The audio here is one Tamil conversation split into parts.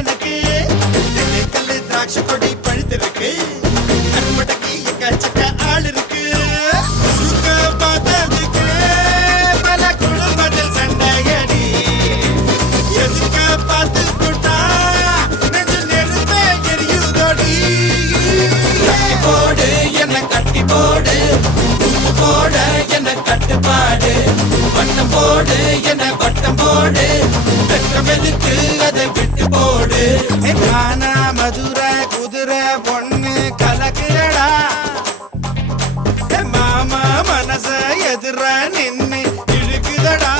எனக்கு கல்லு திராட்சை கொடி பழுத்திருக்கு கண்படக்கி எக்கச்சக்க ஆள் இருக்கு குறுக்க பார்த்ததுக்கு பல குடும்பத்தில் சண்டையடி எதுக்க பார்த்து போட்டா நெஞ்சு நெருப்பே எரியுதோடி கட்டி போடு என்ன கட்டி போடு உப்பு போட என்ன கட்டுப்பாடு வட்டம் போடு என்ன வட்டம் போடு வெட்டம் எதுக்கு அதை விட்டு போடு கானா மதுரை குதிரை பொண்ணு கலக்குறடா மாமா மனச எதிர நின்னு இழுக்குதடா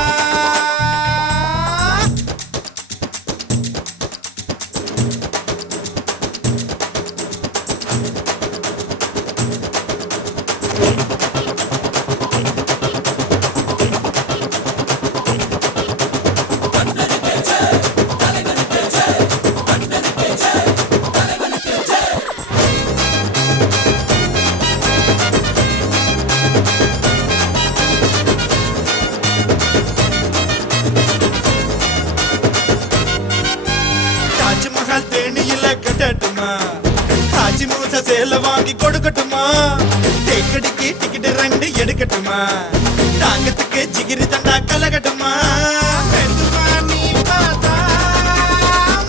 தாஜ்மஹால் தேனியில கட்டட்டுமா தாஜி மூச சேல வாங்கி கொடுக்கட்டுமா தேக்கடிக்கு டிக்கெட் 2 எடுக்கட்டுமா தாங்கத்துக்கு ஜிகிரி தண்டா கலகட்டுமா மெதுவா நீ பார்த்தா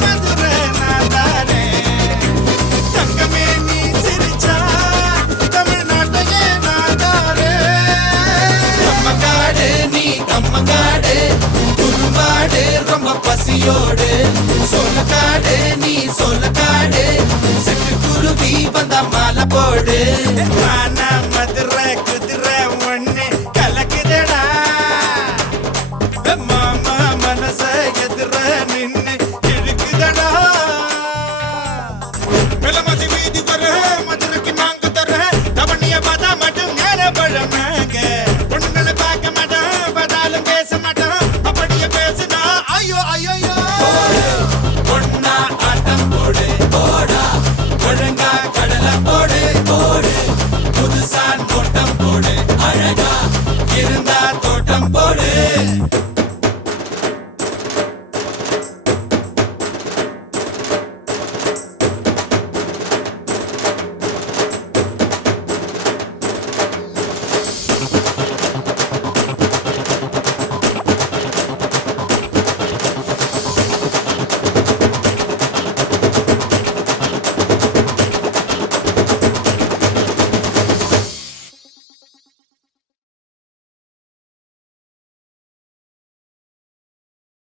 மதுரை நான் தாரேன். தங்கமே நீ சிரிச்சா தமிழ்நாட்டையே நான் தாரேன். கம்மங்காடு நீ கம்மங்காடு குறும்பாடு ரொம்ப பசியோடு சோளக்காடு நீ சோளக்காடு சிட்டு குருவி வந்த மாலை போடு கானா மதுரை குதிரை ஒண்ணு கலக்குதடா மாமா மனச எதிர நின்னு இழுக்குதடா மெலமசி வீதி வர மதுரைக்கு நாங்க தர தவணிய பார்த்தா மட்டும் நேர பழமாங்க பொண்ணுங்களை பார்க்க மாட்டோம் பார்த்தாலும் பேச மாட்டோம் அப்படியே பேசுனா ஐயோ ஐயோ பொண்ணா ஆட்டம் போடு போடா ஒழுங்கா கடலை போடு போடு புதுசா நோட்டம் போடு அழகா இருந்தா தோட்டம் போடு